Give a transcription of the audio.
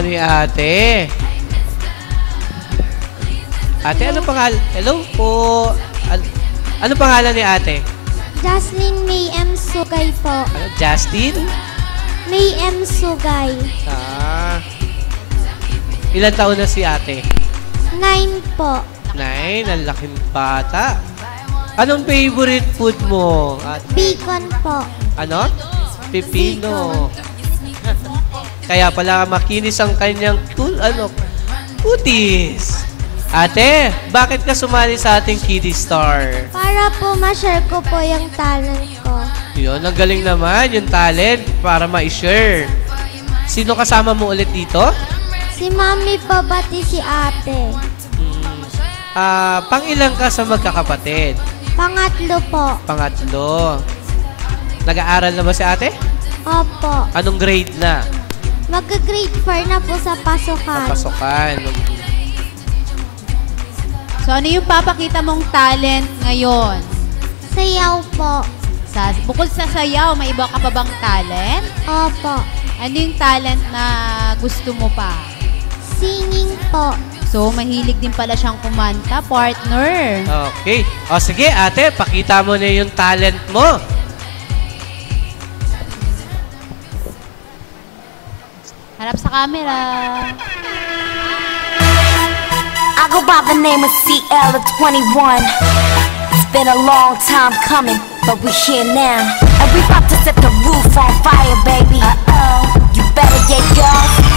Ni ate. Ate, ano pangalan? Hello po. Ano pangalan ni ate? Jocelyn May M. Sugay po. Ano, Justin? May M. Sugay. Ilan taon na si ate? 9 po. 9, ang laking bata. Anong favorite food mo? Bacon po. Ano? Pipino. Kaya pala makinis ang kanyang kutis. Ate, bakit ka sumali sa ating Kiddie Star? Para po ma-share ko po yung talent ko. Yun, ang galing naman yung talent para ma-share. Sino kasama mo ulit dito? Si Mami po, pati si ate. Pang-ilang ka sa magkakapatid? Pangatlo po. Pangatlo. Nag-aaral na ba si ate? Opo. Anong grade na? Mag-grade 4 na po sa pasukan. Pasukan. So, ano yung papakita mong talent ngayon? Sayaw po. Bukod sa sayaw, may iba ka pa bang talent? Opo. Ano yung talent na gusto mo pa? Singing po. So, mahilig din pala siyang kumanta, partner. Okay. O sige, ate, pakita mo na yung talent mo. Harap sa camera. I go by the name of CL of 21. It's been a long time coming, but we're here now. And we about to set the roof on fire, baby. You better get yours.